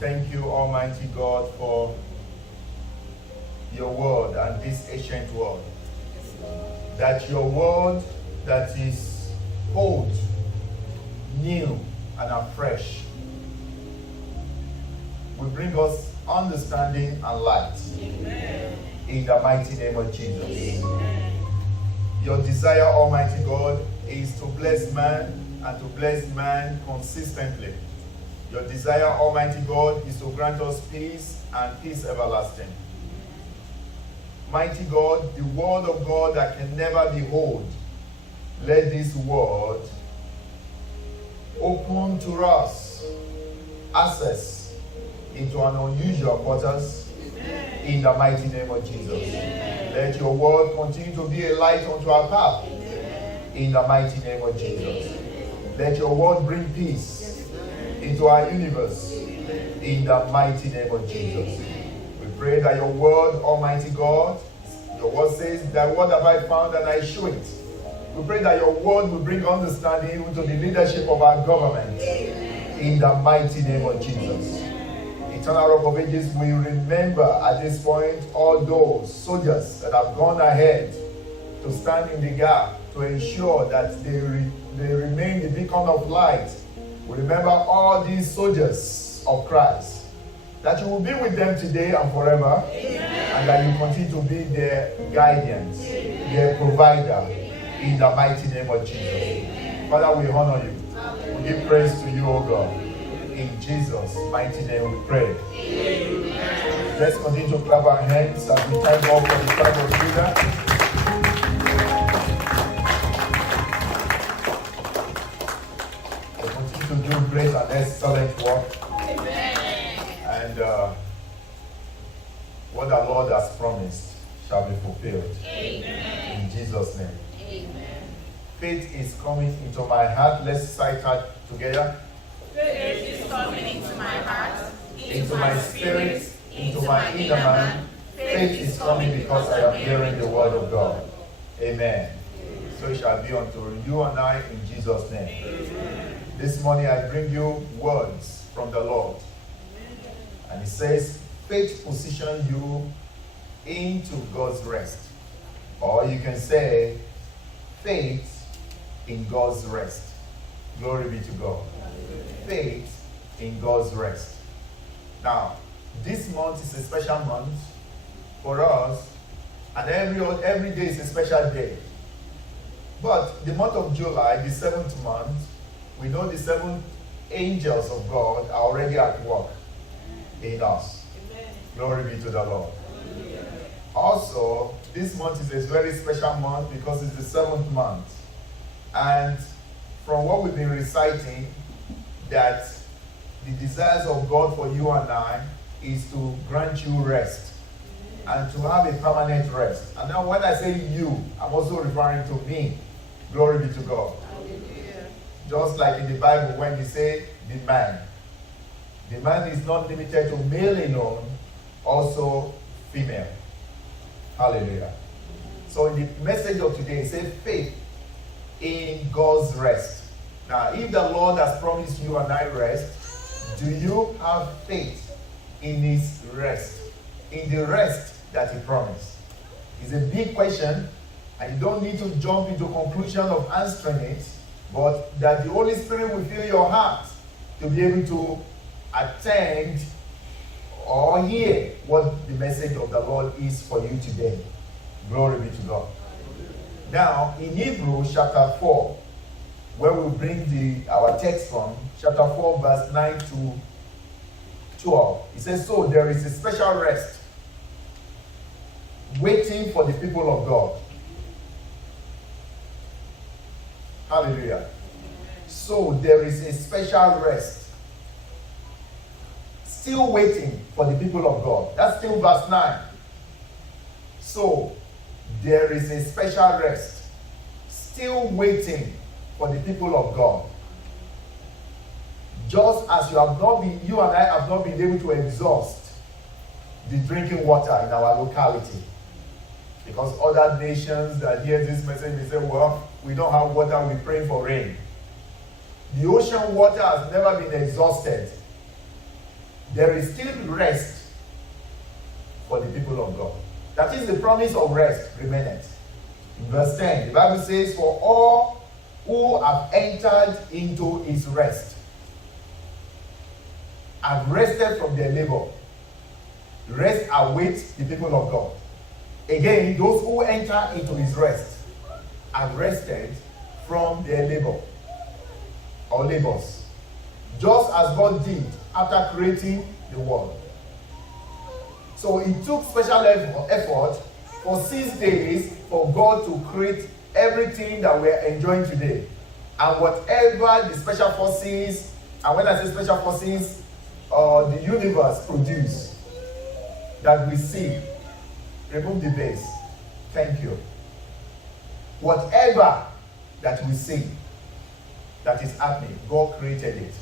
Thank you, Almighty God, for your word and this ancient word. That your word that is old, new, and afresh will bring us understanding and light. Amen. In the mighty name of Jesus. Amen. Your desire, Almighty God, is to bless man and to bless man consistently. Your desire, Almighty God, is to grant us peace and peace everlasting. Mighty God, the word of God that can never be old, let this word open to us access into an unusual quarters. Amen. In the mighty name of Jesus. Amen. Let your word continue to be a light unto our path. Amen. In the mighty name of Jesus. Amen. Let your word bring peace into our universe. In the mighty name of Jesus. We pray that your word, Almighty God, your word says, that what have I found and I show it. We pray that your word will bring understanding into the leadership of our government. In the mighty name of Jesus. Eternal Rock of Ages, we remember at this point all those soldiers that have gone ahead to stand in the gap to ensure that they remain the beacon of light. We remember all these soldiers of Christ, that you will be with them today and forever. Amen. And that you continue to be their guidance, their provider, in the mighty name of Jesus. Amen. Father, we honor you. We give praise to you, O God. In Jesus' mighty name we pray. Amen. Let's continue to clap our hands as we thank God for the tribe of Judah. To do great and excellent work. Amen. And what the Lord has promised shall be fulfilled. Amen. In Jesus' name. Amen. Faith is coming into my heart. Let's cite that together. Faith is coming into my heart, into my spirit, into my inner man. Faith is coming because I am hearing the word of God. Amen. So it shall be unto you and I in Jesus' name. Amen. This morning I bring you words from the Lord. And it says, faith position you into God's rest. Or you can say, faith in God's rest. Glory be to God. Faith in God's rest. Now, this month is a special month for us, and every day is a special day. But the month of July, the 7th month, we know the 7 angels of God are already at work in us. Amen. Glory be to the Lord. Amen. Also, this month is a very special month because it's the 7th month. And from what we've been reciting, that the desires of God for you and I is to grant you rest and to have a permanent rest. And now when I say you, I'm also referring to me. Glory be to God. Just like in the Bible when you say the man. The man is not limited to male alone, also female. Hallelujah. So in the message of today, it says faith in God's rest. Now, if the Lord has promised you and I rest, do you have faith in his rest? In the rest that he promised? It's a big question, and you don't need to jump into conclusion of answering it, but that the Holy Spirit will fill your heart to be able to attend or hear what the message of the Lord is for you today. Glory be to God. Now, in Hebrews chapter 4, where we bring our text from, chapter 4, verse 9 to 12, it says, so there is a special rest waiting for the people of God. Hallelujah. So there is a special rest still waiting for the people of God. That's still verse 9. So there is a special rest still waiting for the people of God. Just as you and I have not been able to exhaust the drinking water in our locality. Because other nations that hear this message, they say, well, we don't have water, we pray for rain. The ocean water has never been exhausted. there is still rest for the people of God. That is, the promise of rest remaineth. In verse 10, the Bible says, for all who have entered into his rest have rested from their labor. Rest awaits the people of God. Again, those who enter into his rest have rested from their labor or labors, just as God did after creating the world. So it took special effort for 6 days for God to create everything that we're enjoying today. And whatever the special forces, and when I say special forces, the universe produce, that we see, remove the base. Thank you. Whatever that we see that is happening, God created it.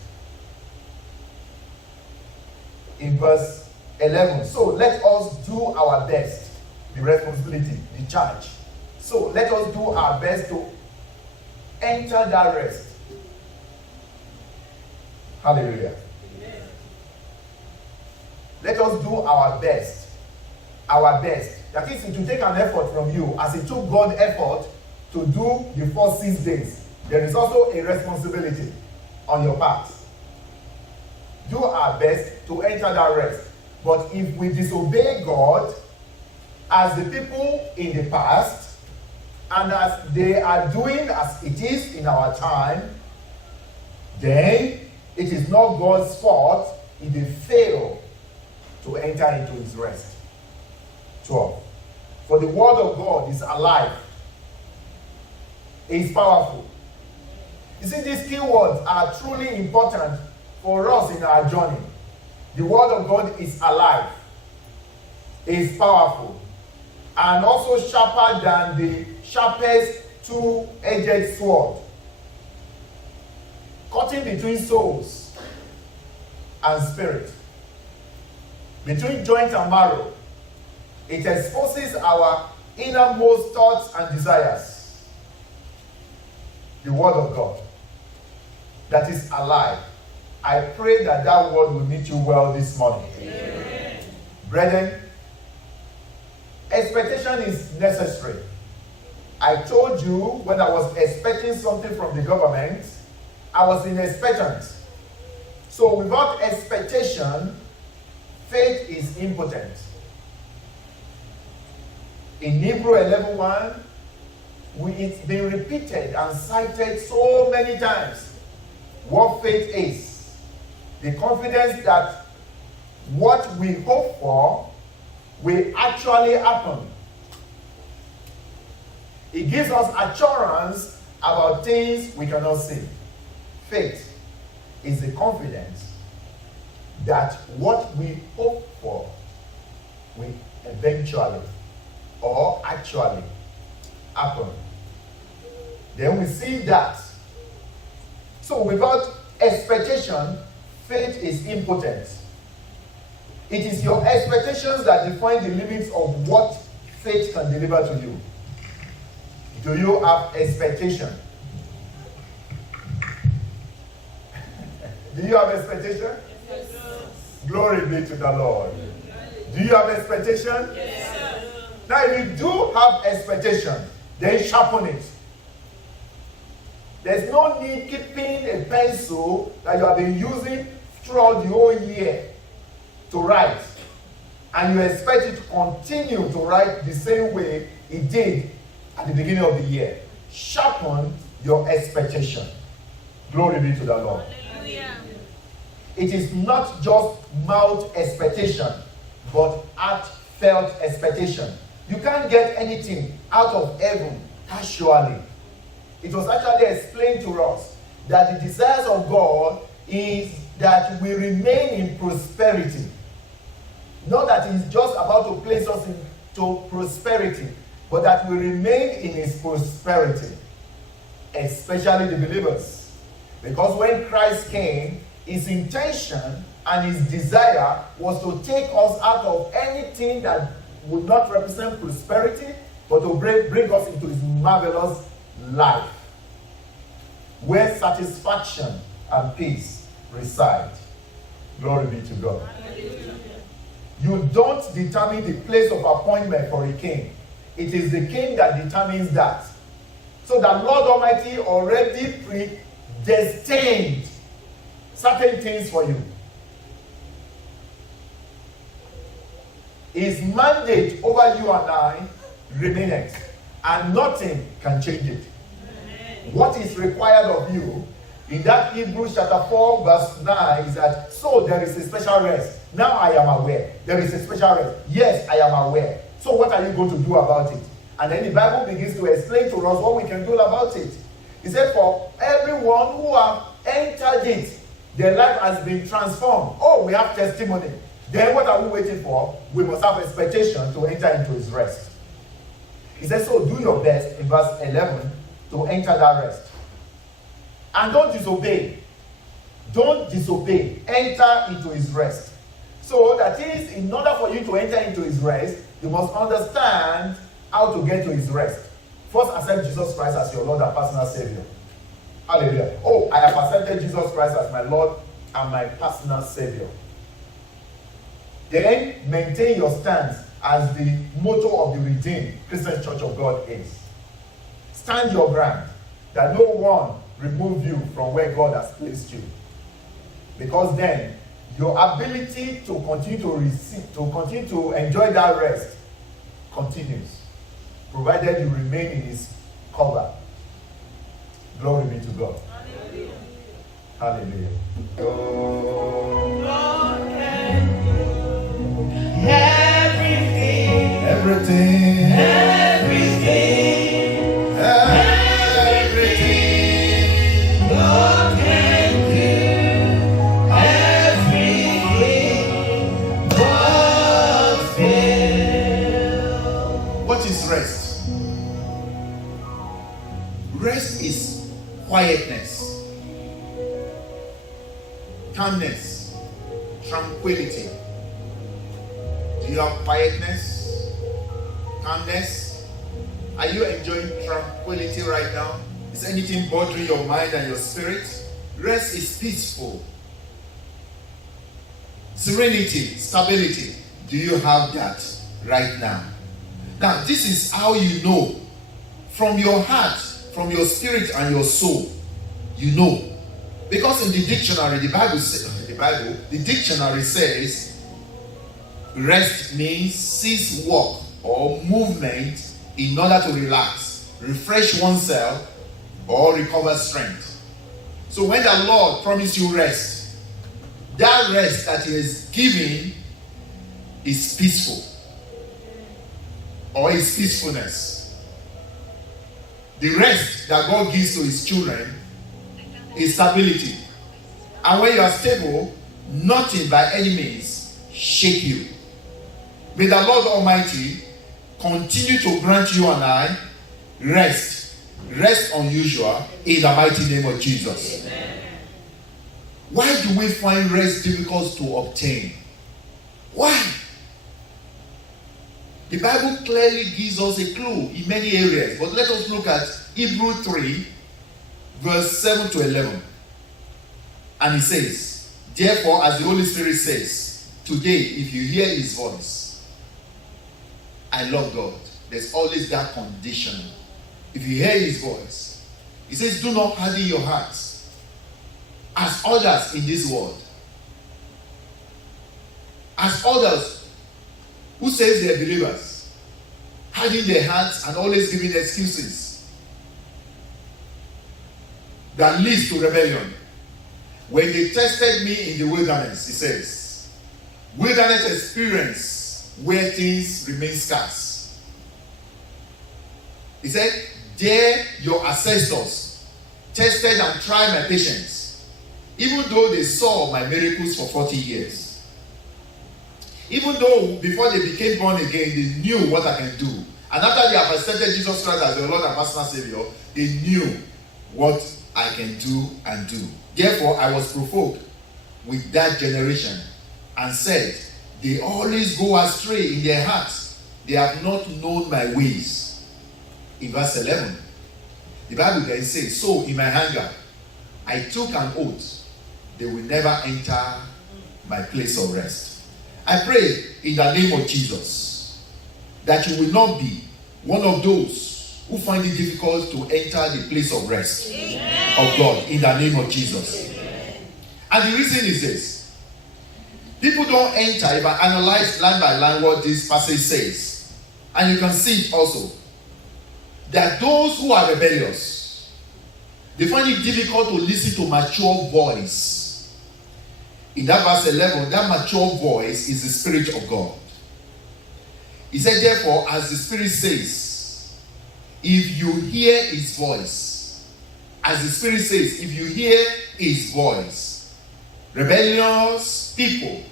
In verse 11, so let us do our best, the responsibility, the charge. So let us do our best to enter that rest. Hallelujah. Amen. Let us do our best. Our best. That is, it will take an effort from you, as it took God effort to do the first 6 days. There is also a responsibility on your part. Do our best to enter that rest. But if we disobey God, as the people in the past, and as they are doing as it is in our time, then it is not God's fault if they fail to enter into his rest. 12. For the word of God is alive. It is powerful. You see, these key words are truly important for us in our journey. The word of God is alive. It is powerful. And also sharper than the sharpest two-edged sword, cutting between souls and spirit, between joint and marrow. It exposes our innermost thoughts and desires. The word of God that is alive. I pray that that word will meet you well this morning. Amen. Brethren, expectation is necessary. I told you when I was expecting something from the government, I was in expectant. So without expectation, faith is impotent. In Hebrew 11:1, it's been repeated and cited so many times what faith is. The confidence that what we hope for will actually happen. It gives us assurance about things we cannot see. Faith is the confidence that what we hope for will eventually or actually happen. Then we see that. So without expectation, faith is impotent. It is your expectations that define the limits of what faith can deliver to you. Do you have expectation? Do you have expectation? Yes. Glory be to the Lord. Do you have expectation? Yes. Now, if you do have expectation, then sharpen it. There's no need keeping a pencil that you have been using throughout the whole year to write, and you expect it to continue to write the same way it did at the beginning of the year. Sharpen your expectation. Glory be to the Lord. Hallelujah. It is not just mouth expectation, but heartfelt expectation. You can't get anything out of heaven casually. It was actually explained to us that the desires of God is that we remain in prosperity. Not that He's just about to place us into prosperity, but that we remain in His prosperity, especially the believers. Because when Christ came, His intention and His desire was to take us out of anything that would not represent prosperity, but to bring us into His marvelous life, where satisfaction and peace reside. Glory be to God. You don't determine the place of appointment for a king. It is the king that determines that. So the Lord Almighty already predestined certain things for you. His mandate over you and I remaineth, and nothing can change it. What is required of you in that Hebrews chapter 4 verse 9 is that, so there is a special rest. Now I am aware. There is a special rest. Yes, I am aware. So what are you going to do about it? And then the Bible begins to explain to us what we can do about it. He said, for everyone who have entered it, their life has been transformed. Oh, we have testimony. Then what are we waiting for? We must have expectation to enter into his rest. He says, so do your best in verse 11 to enter that rest. And don't disobey. Don't disobey. Enter into his rest. So that is, in order for you to enter into his rest, you must understand how to get to his rest. First, accept Jesus Christ as your Lord and personal Savior. Hallelujah. Oh, I have accepted Jesus Christ as my Lord and my personal Savior. Then maintain your stance as the motto of the redeemed Christian Church of God is. Stand your ground, that no one remove you from where God has placed you. Because then your ability to continue to receive, to continue to enjoy that rest continues, provided you remain in his cover. Glory be to God. Hallelujah. God can do everything. Everything. Everything. Everything. God can do everything but fail. What is rest? Rest is quietness, calmness, tranquility. Do you have quietness, calmness? Are you enjoying tranquility right now? Is anything bothering your mind and your spirit? Rest is peaceful. Serenity, stability. Do you have that right now? Now, this is how you know. From your heart, from your spirit and your soul, you know. Because in the dictionary, the dictionary says, rest means cease work or movement in order to relax, refresh oneself, or recover strength. So when the Lord promised you rest, that rest that he is giving is peaceful, or is peacefulness. The rest that God gives to his children is stability. And when you are stable, nothing by any means shake you. May the Lord Almighty continue to grant you and I rest unusual in the mighty name of Jesus. Amen. Why do we find rest difficult to obtain? Why? The Bible clearly gives us a clue in many areas, but let us look at Hebrews 3, verse 7 to 11. And it says, therefore, as the Holy Spirit says, today, if you hear his voice, I love God. There's always that condition. If you hear his voice, he says, do not harden your hearts as others in this world. As others who says they are believers, hardening their hearts and always giving excuses that leads to rebellion. When they tested me in the wilderness, he says, wilderness experience where things remain scarce. He said, there your ancestors tested and tried my patience, even though they saw my miracles for 40 years. Even though before they became born again, they knew what I can do. And after they have accepted Jesus Christ as their Lord and personal Savior, they knew what I can do and do. Therefore, I was provoked with that generation and said, they always go astray in their hearts. They have not known my ways. In verse 11, the Bible then says, so in my anger, I took an oath, they will never enter my place of rest. I pray in the name of Jesus that you will not be one of those who find it difficult to enter the place of rest of God in the name of Jesus. And the reason is this. People don't enter. If I analyze line by line what this passage says, and you can see it also, that those who are rebellious, they find it difficult to listen to mature voice. In that verse 11, that mature voice is the Spirit of God. He said, therefore, as the Spirit says, if you hear his voice, as the Spirit says, if you hear his voice, rebellious people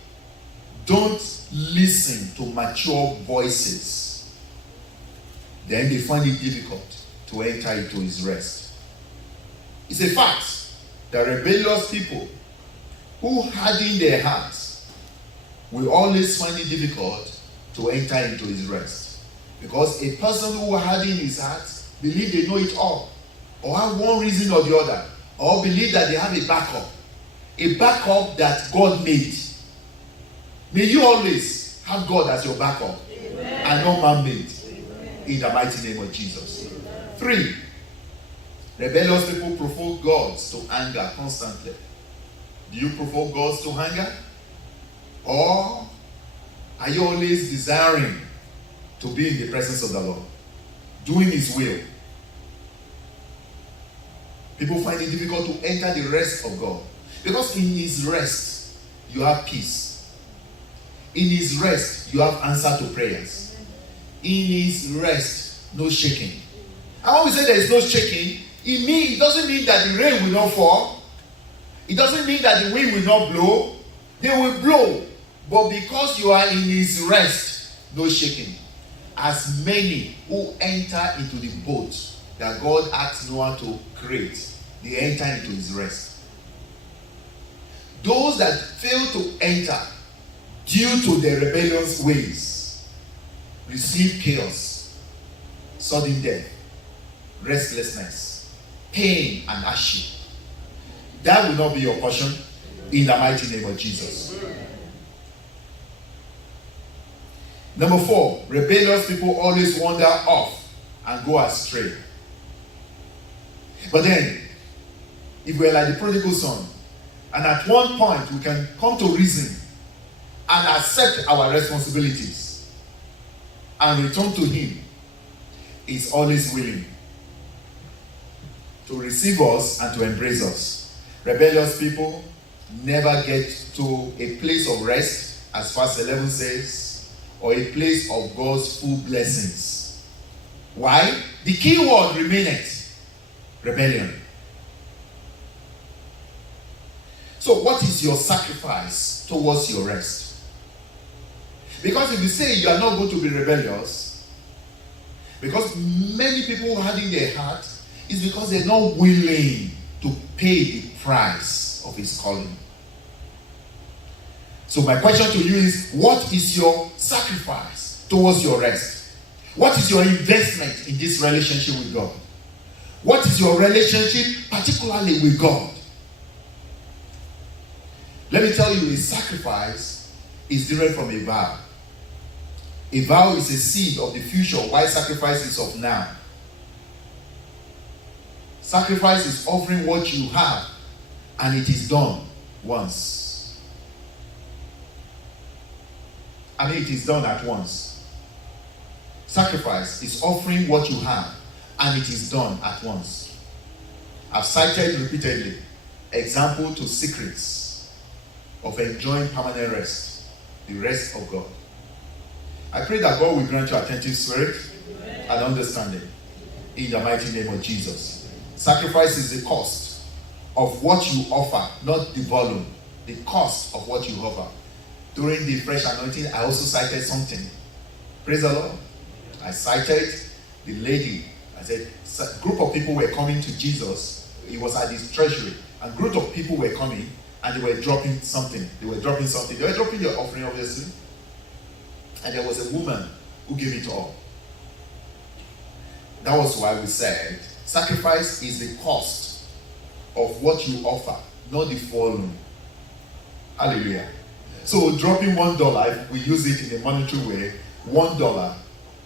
don't listen to mature voices. Then they find it difficult to enter into his rest. It's a fact that rebellious people who harden their hearts will always find it difficult to enter into his rest. Because a person who hardens his heart believes they know it all, or have one reason or the other, or believe that they have a backup that God made. May you always have God as your backup. Amen. And not man-made. In the mighty name of Jesus. Amen. 3, rebellious people provoke gods to anger constantly. Do you provoke gods to anger? Or are you always desiring to be in the presence of the Lord, doing his will? People find it difficult to enter the rest of God. Because in his rest, you have peace. In his rest, you have answer to prayers. In his rest, no shaking. And when we say there is no shaking, it doesn't mean that the rain will not fall. It doesn't mean that the wind will not blow. They will blow. But because you are in his rest, no shaking. As many who enter into the boat that God asked Noah to create, they enter into his rest. Those that fail to enter due to their rebellious ways receive chaos, sudden death, restlessness, pain, and hardship. That will not be your portion in the mighty name of Jesus. Number 4, rebellious people always wander off and go astray. But then, if we're like the prodigal son, and at one point we can come to reason and accept our responsibilities and return to him, he's always willing to receive us and to embrace us. Rebellious people never get to a place of rest, as verse 11 says, or a place of God's full blessings. Why? The key word remaineth: rebellion. So what is your sacrifice towards your rest? Because if you say you are not going to be rebellious, because many people harden their heart, is because they're not willing to pay the price of his calling. So my question to you is, what is your sacrifice towards your rest? What is your investment in this relationship with God? What is your relationship particularly with God? Let me tell you, a sacrifice is different from a vow. A vow is a seed of the future, while sacrifice is of now. Sacrifice is offering what you have, and it is done once. It is done at once. Sacrifice is offering what you have, and it is done at once. I've cited repeatedly example to secrets of enjoying permanent rest, the rest of God. I pray that God will grant you attentive spirit and understanding in the mighty name of Jesus. Sacrifice is the cost of what you offer, not the volume. The cost of what you offer. During the fresh anointing, I also cited something. Praise the Lord. I cited the lady. I said, a group of people were coming to Jesus. He was at his treasury. A group of people were coming and they were dropping something. They were dropping their offering, obviously. And there was a woman who gave it all. That was why we said, sacrifice is the cost of what you offer, not the volume. Hallelujah. So dropping $1, if we use it in a monetary way, $1,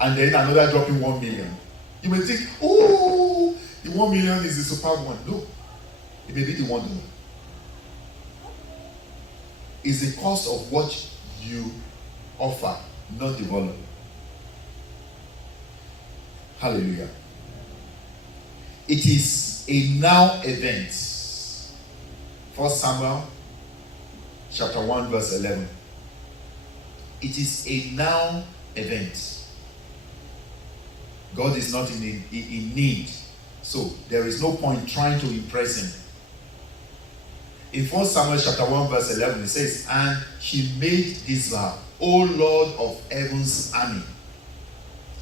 and then another dropping 1 million. You may think, oh, the 1 million is the superb one. No, it may be the $1. It's the cost of what you offer, not the volume. Hallelujah. It is a now event. 1 Samuel chapter 1 verse 11. It is a now event. God is not in need. So there is no point trying to impress him. In 1 Samuel chapter 1 verse 11 it says, and she made this vow, O Lord of heaven's army.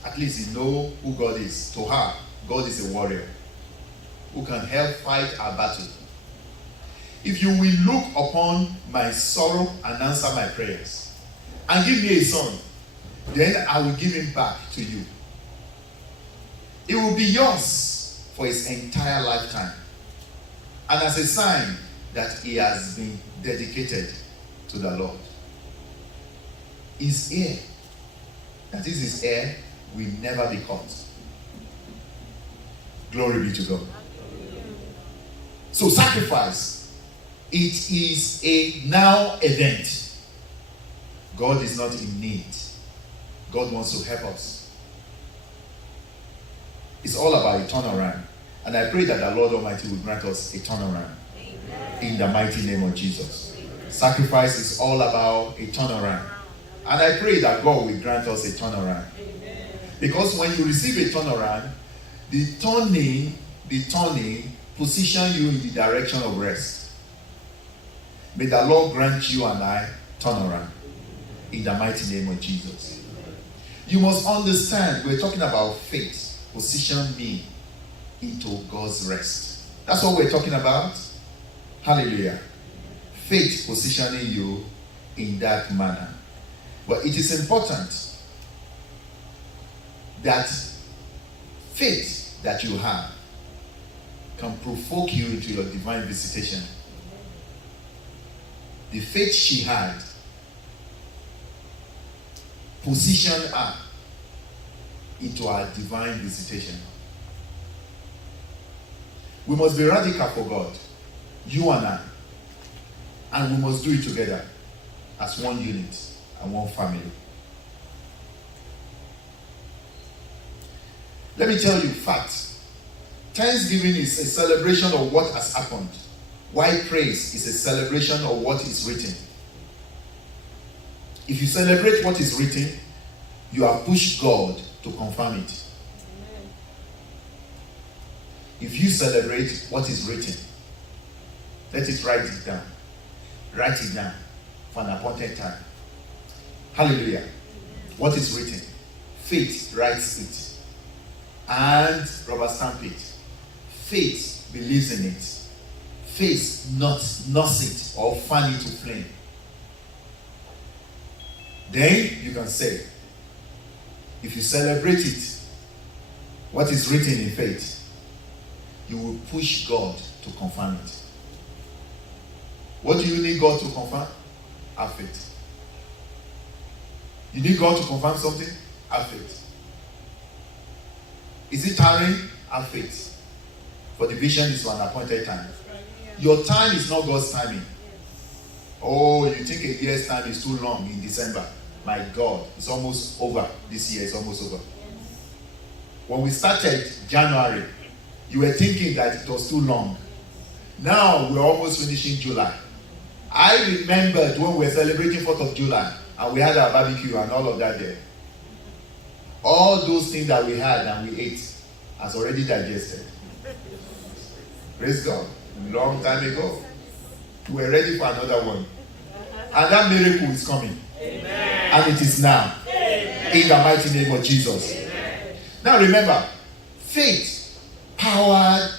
At least you know who God is. To her, God is a warrior who can help fight our battle. If you will look upon my sorrow and answer my prayers, and give me a son, then I will give him back to you. It will be yours for his entire lifetime, and as a sign that he has been dedicated to the Lord. His heir, that is his heir, will never be cut. Glory be to God. So sacrifice, it is a now event. God is not in need. God wants to help us. It's all about a turnaround. And I pray that the Lord Almighty will grant us a turnaround. Amen. In the mighty name of Jesus. Amen. Sacrifice is all about a turnaround. And I pray that God will grant us a turnaround. Amen. Because when you receive a turnaround, the turning position you in the direction of rest. May the Lord grant you and I turnaround in the mighty name of Jesus. You must understand, we're talking about faith. Position me into God's rest. That's what we're talking about. Hallelujah. Faith positioning you in that manner. But it is important that faith that you have can provoke you into your divine visitation. The faith she had positioned her into our divine visitation. We must be radical for God, you and I, and we must do it together as one unit and one family. Let me tell you fact. Thanksgiving is a celebration of what has happened, while praise is a celebration of what is written. If you celebrate what is written, you have pushed God to confirm it. Amen. If you celebrate what is written, let it write it down. Write it down for an appointed time. Hallelujah. Amen. What is written? Faith writes it and rubber stamp it. Faith believes in it. Faith knows it or fan it to flame. Then you can say, if you celebrate it, what is written in faith, you will push God to confirm it. What do you need God to confirm? Have faith. You need God to confirm something? Have faith. Is it tiring? Have faith. For the vision is for an appointed time. Your time is not God's timing. Oh, you think a year's time is too long in December. My God, it's almost over. This year is almost over. When we started January, you were thinking that it was too long. Now we're almost finishing July. I remembered when we were celebrating 4th of July and we had our barbecue and all of that there. All those things that we had and we ate has already digested. Praise God. Long time ago. We were ready for another one. And that miracle is coming. Amen. And it is now. Amen. In the mighty name of Jesus. Amen. Now remember, faith powered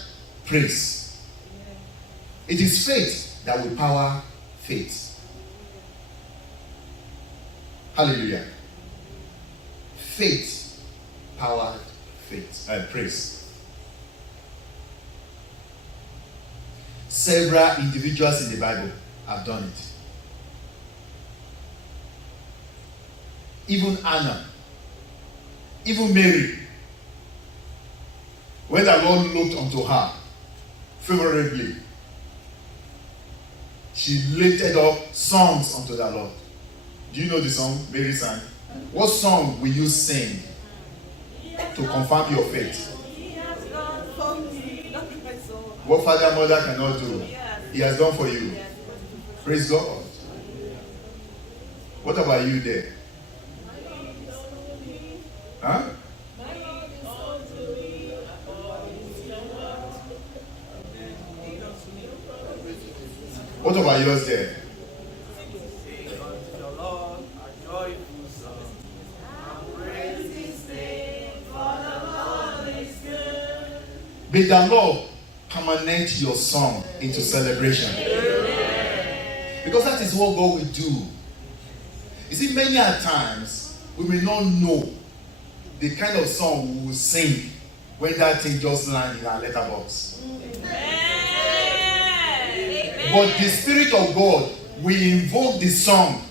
praise. It is faith that will power faith. Hallelujah. Faith powered faith. Praise. Several individuals in the Bible have done it. even Anna, even Mary, when the Lord looked unto her favorably, she lifted up songs unto the Lord. Do you know the song Mary sang? What song will you sing to confirm your faith? What father and mother cannot do, He has done for you. Praise God. What about you there? Huh? What about yours there? May the Lord permanent your song into celebration. Because that is what God will do. You see, many a times we may not know the kind of song we will sing when that thing just lands in our letterbox. But the Spirit of God will invoke the song.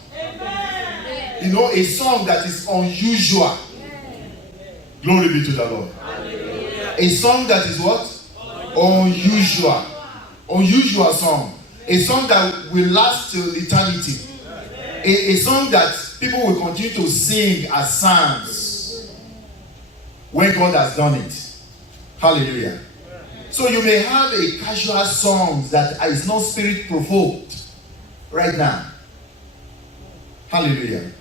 You know, a song that is unusual. Glory be to the Lord. A song that is what? Unusual. Unusual song. A song that will last till eternity. A song that people will continue to sing as psalms when God has done it. Hallelujah. So you may have a casual song that is not spirit provoked right now. Hallelujah.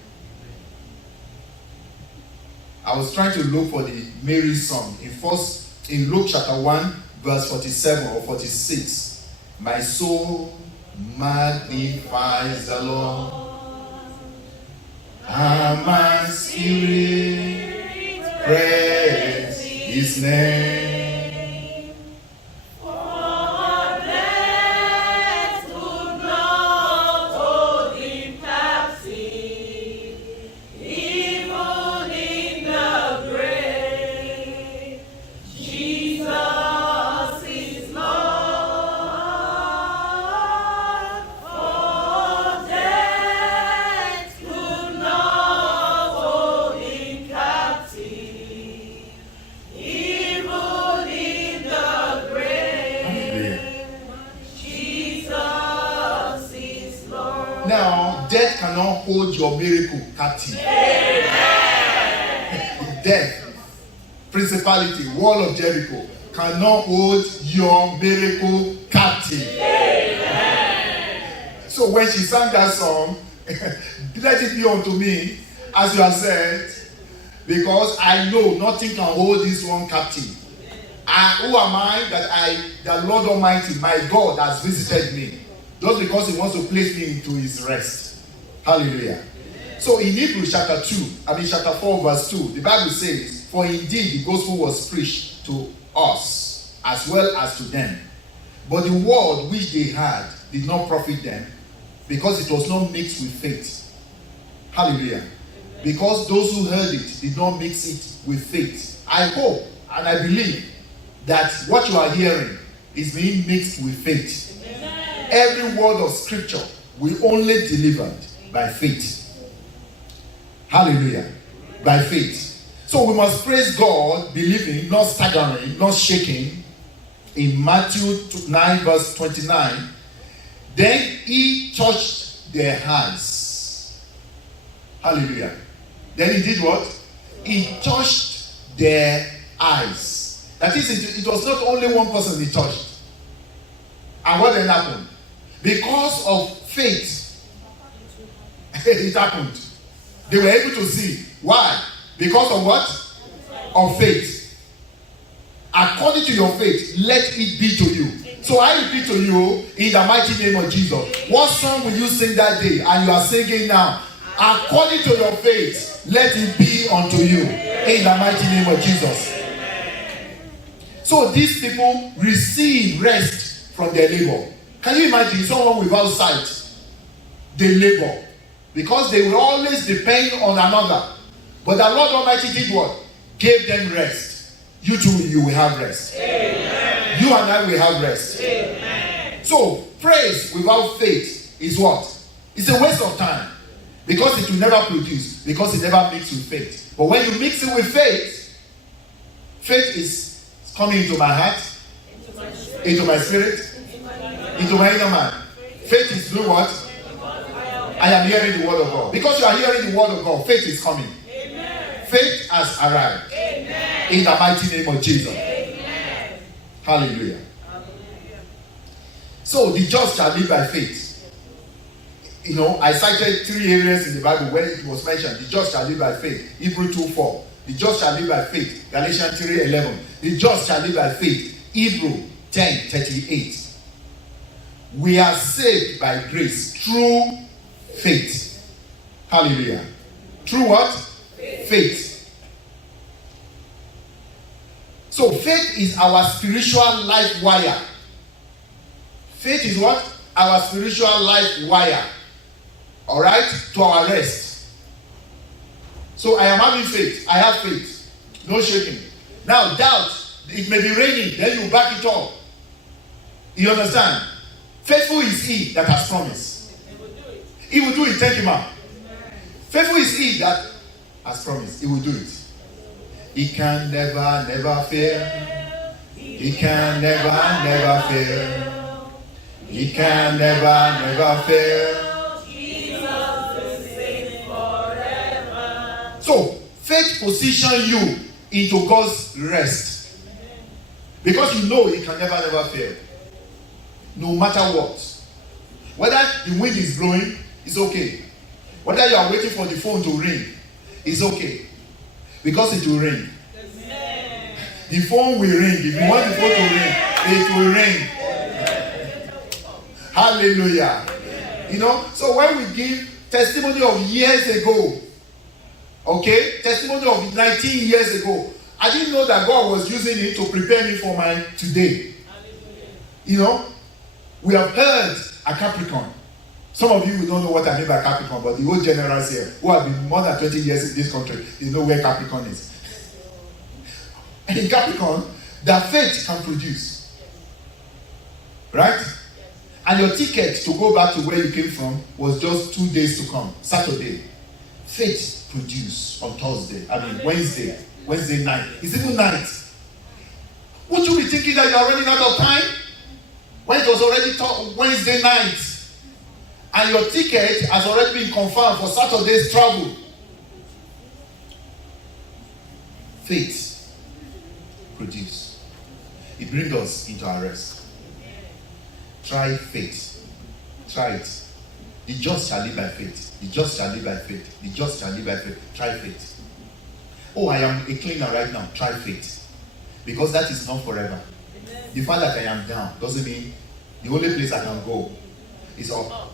I was trying to look for the Mary song in Luke chapter 1 verse 47 or 46. My soul magnifies the Lord, and my spirit praise His name. Now, death cannot hold your miracle captive. Death, principality, wall of Jericho cannot hold your miracle captive. So when she sang that song, let it be unto me, as you have said, because I know nothing can hold this one captive. Who am I that the Lord Almighty, my God, has visited me? Just because He wants to place me into His rest. Hallelujah. So in Hebrews chapter 4 verse 2, the Bible says, for indeed the gospel was preached to us as well as to them. But the word which they had did not profit them, because it was not mixed with faith. Hallelujah. Because those who heard it did not mix it with faith. I hope and I believe that what you are hearing is being mixed with faith. Every word of scripture will only delivered by faith. Hallelujah. By faith. So we must praise God, believing, not staggering, not shaking. In Matthew 9 verse 29, then He touched their hands. Hallelujah. Then He did what? He touched their eyes. That is, it was not only one person He touched. And what then happened? Because of faith, it happened. They were able to see. Why? Because of what? Of faith. According to your faith, let it be to you. So I repeat to you, in the mighty name of Jesus, what song will you sing that day? And you are singing now. According to your faith, let it be unto you. In the mighty name of Jesus. So these people receive rest from their labor. Can you imagine someone without sight? They labor. Because they will always depend on another. But the Lord Almighty did what? Gave them rest. You too, you will have rest. Amen. You and I will have rest. Amen. So, praise without faith is what? It's a waste of time. Because it will never produce, because it never mixes with faith. But when you mix it with faith, faith is coming into my heart, into my spirit, into my inner man. Faith is doing what? I am hearing the word of God. Because you are hearing the word of God, faith is coming. Faith has arrived. In the mighty name of Jesus. Hallelujah. So the just shall live by faith. You know, I cited 3 areas in the Bible where it was mentioned. The just shall live by faith. Hebrews 2:4. The just shall live by faith. Galatians 3:11. The just shall live by faith. Hebrews 10:38. We are saved by grace through faith. Hallelujah. Through what? Faith. So faith is our spiritual life wire. Faith is what? Our spiritual life wire. Alright? To our rest. So I am having faith. I have faith. No shaking. Now doubt. It may be raining. Then you back it up. You understand? Faithful is he that has promised. He will do it. Thank you, ma'am. Faithful is he that has promised. He will do it. He can never fail. He can never fail. He can never fail. So, faith positions you into God's rest. Because you know He can never fail. No matter what. Whether the wind is blowing, it's okay. Whether you are waiting for the phone to ring, it's okay. Because it will ring. The phone will ring. If you want the phone to ring, it will ring. Hallelujah. You know, so when we give testimony of years ago, okay, testimony of 19 years ago, I didn't know that God was using it to prepare me for my today. You know, we have heard a Capricorn. Some of you don't know what I mean by Capricorn, but the old generals here who have been more than 20 years in this country, they know where Capricorn is. And in Capricorn, that faith can produce. Right? And your ticket to go back to where you came from was just 2 days to come, Saturday. Faith produced on Wednesday night. It's even night. Would you be thinking that you are running out of time? When it was already Wednesday night, and your ticket has already been confirmed for Saturday's travel. Faith produce. It brings us into our rest. Try faith. Try it. The just shall live by faith. The just shall live by faith. The just shall live by faith. Try faith. Oh, I am a cleaner right now. Try faith. Because that is not forever. The fact that I am down doesn't mean the only place I can go is up.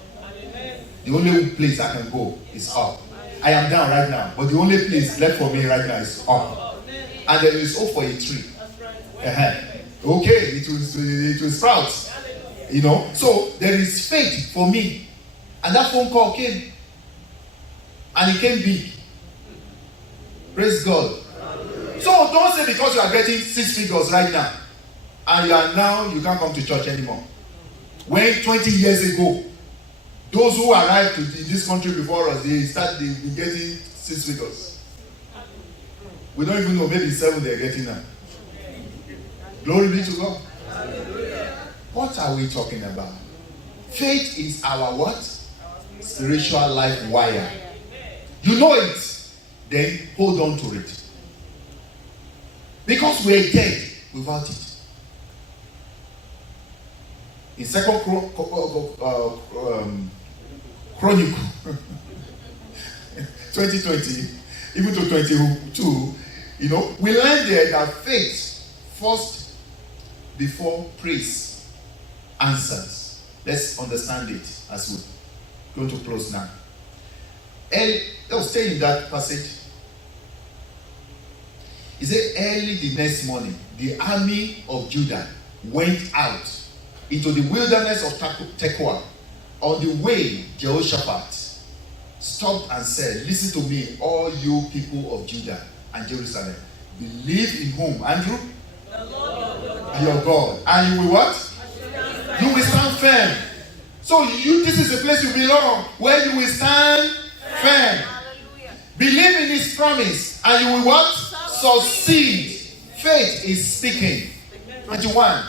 The only place I can go is up. I am down right now, but the only place left for me right now is up. And there is hope for a tree. Okay, it will sprout. You know, so there is faith for me. And that phone call came. And it came big. Praise God. So don't say because you are getting 6 figures right now, and you can't come to church anymore. When 20 years ago, those who arrived in this country before us, they were getting 6 figures. We don't even know, maybe 7 they're getting now. Glory be to God. What are we talking about? Faith is our what? Spiritual life wire. You know it, then hold on to it. Because we're dead without it. In 2 Chronicle 2020, even to 22, you know, we learned there that faith first before praise answers. Let's understand it as we're going to close now. And let's stay in that passage. He said, early the next morning, the army of Judah went out into the wilderness of Tekoa. On the way, Jehoshaphat stopped and said, listen to me, all you people of Judah and Jerusalem. Believe in whom? Andrew? The Lord your God. And you will what? You will stand firm. So this is the place you belong, where you will stand firm. Believe in his promise and you will what? Succeed. Faith is speaking. 21.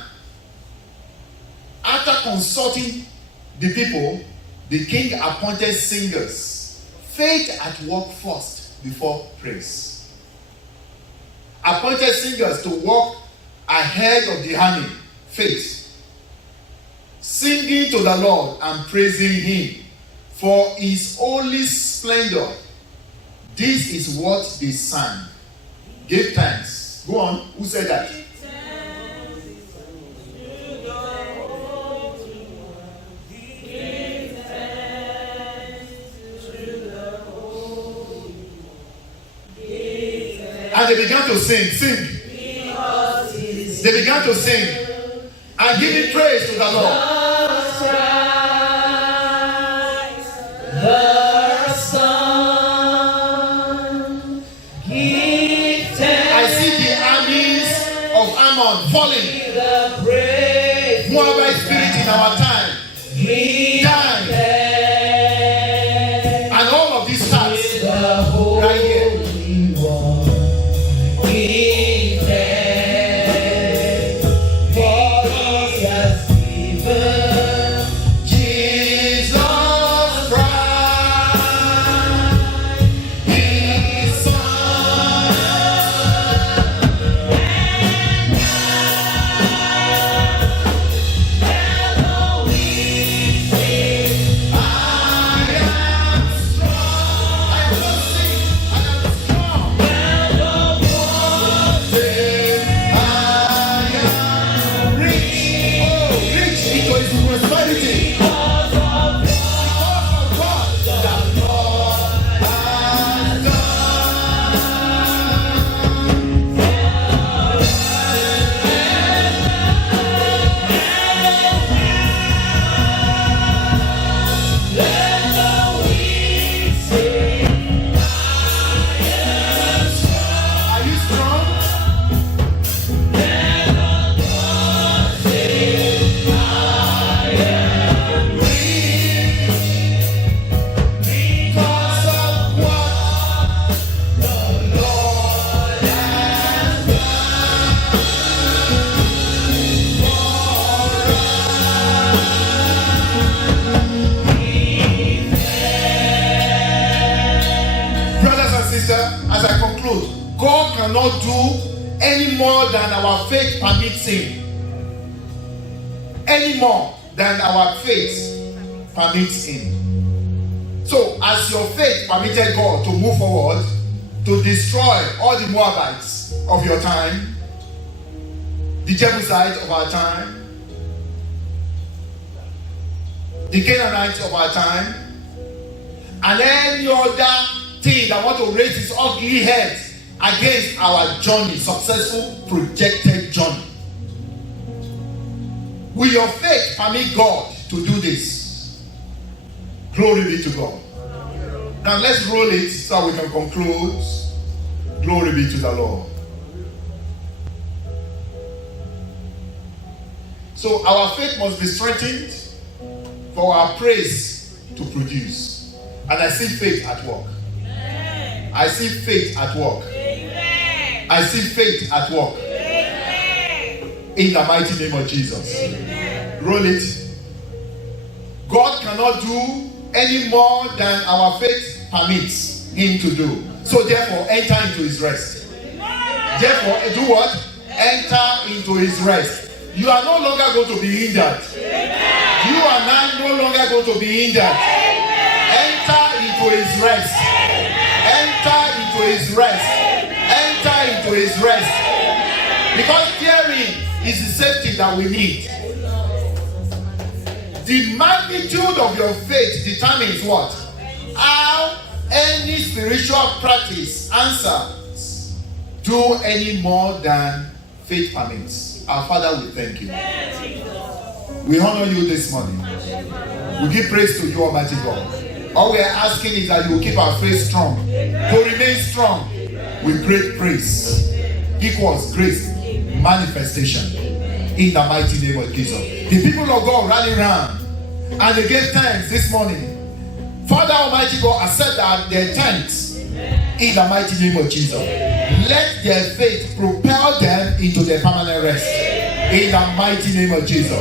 After consulting the people, the king appointed singers. Faith at work first before praise. Appointed singers to walk ahead of the army. Faith. Singing to the Lord and praising him for his holy splendor. This is what they sang. Give thanks. Go on. Who said that? And they began to sing. They began to sing and giving praise to the Lord. I see the armies of Ammon falling. Moabite spirit in our time. Dying. And all of these stars right here. As I conclude, God cannot do any more than our faith permits him. Any more than our faith permits him. So, as your faith permitted God to move forward, to destroy all the Moabites of your time, the Jebusites of our time, the Canaanites of our time, and any other thing that want to raise its ugly head against our journey, successful, projected journey. Will your faith permit God to do this? Glory be to God. Now let's roll it so we can conclude. Glory be to the Lord. So our faith must be strengthened for our praise to produce. And I see faith at work. I see faith at work. Amen. I see faith at work. Amen. In the mighty name of Jesus. Amen. Roll it. God cannot do any more than our faith permits him to do. So therefore, enter into his rest. Amen. Therefore, do what? Enter into his rest. You are no longer going to be hindered. Amen. You are now no longer going to be hindered. Amen. Enter into his rest. Enter into his rest. Enter into his rest. Because fearing is the safety that we need. The magnitude of your faith determines what? How any spiritual practice answers do any more than faith permits. Our Father, we thank you. We honor you this morning. We give praise to you, Almighty God. All we are asking is that you will keep our faith strong. To remain strong with great praise. Equals grace manifestation. In the mighty name of Jesus. The people of God rally around and they gave thanks this morning Father Almighty God, accept that their thanks in the mighty name of Jesus. Let their faith propel them into their permanent rest in the mighty name of Jesus.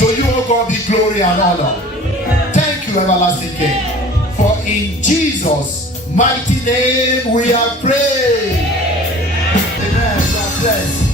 To you, O God, be glory and honor. Thank you, everlasting King. For in Jesus' mighty name we are praying. Amen. God bless.